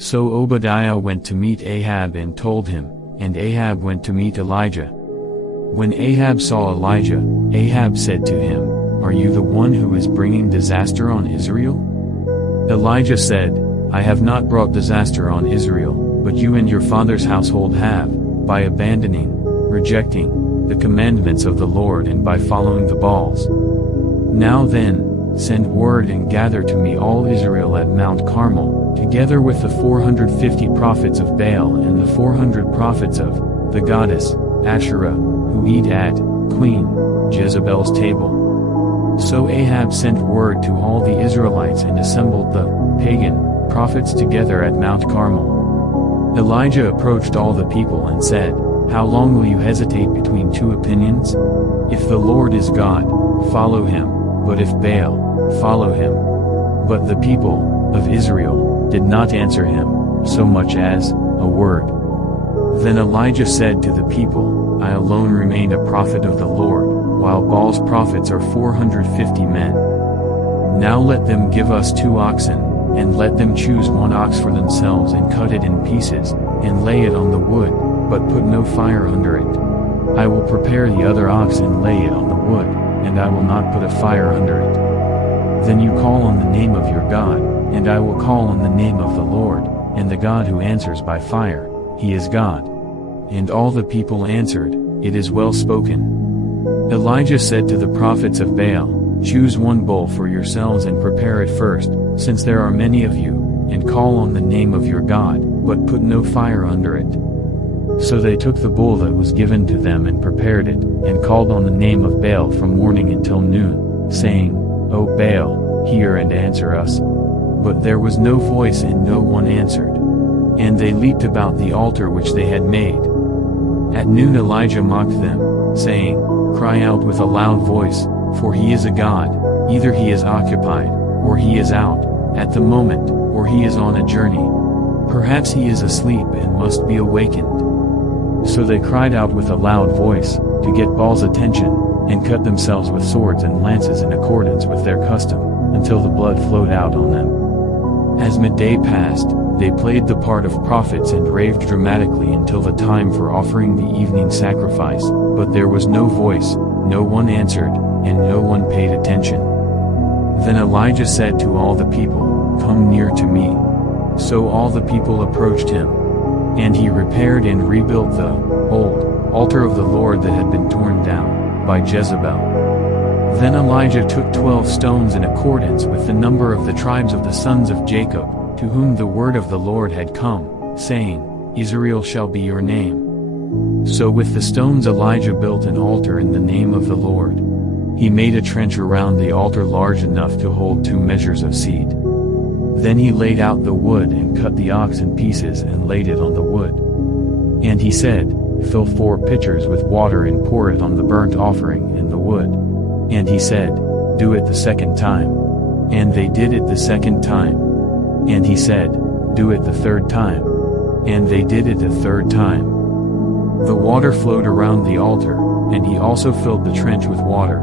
So Obadiah went to meet Ahab and told him, and Ahab went to meet Elijah. When Ahab saw Elijah, Ahab said to him, "Are you the one who is bringing disaster on Israel?" Elijah said, "I have not brought disaster on Israel, but you and your father's household have, by abandoning, rejecting, the commandments of the Lord and by following the Baals. Now then, send word and gather to me all Israel at Mount Carmel, together with the 450 prophets of Baal and the 400 prophets of the goddess Asherah, who eat at Queen Jezebel's table." So Ahab sent word to all the Israelites and assembled the pagan prophets together at Mount Carmel. Elijah approached all the people and said, "How long will you hesitate between two opinions? If the Lord is God, follow him, but if Baal, follow him." But the people of Israel did not answer him, so much as a word. Then Elijah said to the people, "I alone remain a prophet of the Lord, while Baal's prophets are 450 men. Now let them give us 2 oxen, and let them choose 1 ox for themselves and cut it in pieces, and lay it on the wood, but put no fire under it. I will prepare the other ox and lay it on the wood, and I will not put a fire under it. Then you call on the name of your God, and I will call on the name of the Lord, and the God who answers by fire, he is God." And all the people answered, "It is well spoken." Elijah said to the prophets of Baal, "Choose 1 bull for yourselves and prepare it first, since there are many of you, and call on the name of your God, but put no fire under it." So they took the bull that was given to them and prepared it, and called on the name of Baal from morning until noon, saying, "O Baal, hear and answer us." But there was no voice and no one answered. And they leaped about the altar which they had made. At noon Elijah mocked them, saying, "Cry out with a loud voice, for he is a god, either he is occupied, or he is out, at the moment, or he is on a journey. Perhaps he is asleep and must be awakened." So they cried out with a loud voice, to get Baal's attention, and cut themselves with swords and lances in accordance with their custom, until the blood flowed out on them. As midday passed, they played the part of prophets and raved dramatically until the time for offering the evening sacrifice, but there was no voice, no one answered, and no one paid attention. Then Elijah said to all the people, "Come near to me." So all the people approached him. And he repaired and rebuilt the old altar of the Lord that had been torn down by Jezebel. Then Elijah took 12 stones in accordance with the number of the tribes of the sons of Jacob, to whom the word of the Lord had come, saying, "Israel shall be your name." So with the stones Elijah built an altar in the name of the Lord. He made a trench around the altar large enough to hold 2 measures of seed. Then he laid out the wood and cut the ox in pieces and laid it on the wood. And he said, "Fill 4 pitchers with water and pour it on the burnt offering and the wood." And he said, "Do it the 2nd time." And they did it the 2nd time. And he said, "Do it the 3rd time." And they did it the 3rd time. The water flowed around the altar, and he also filled the trench with water.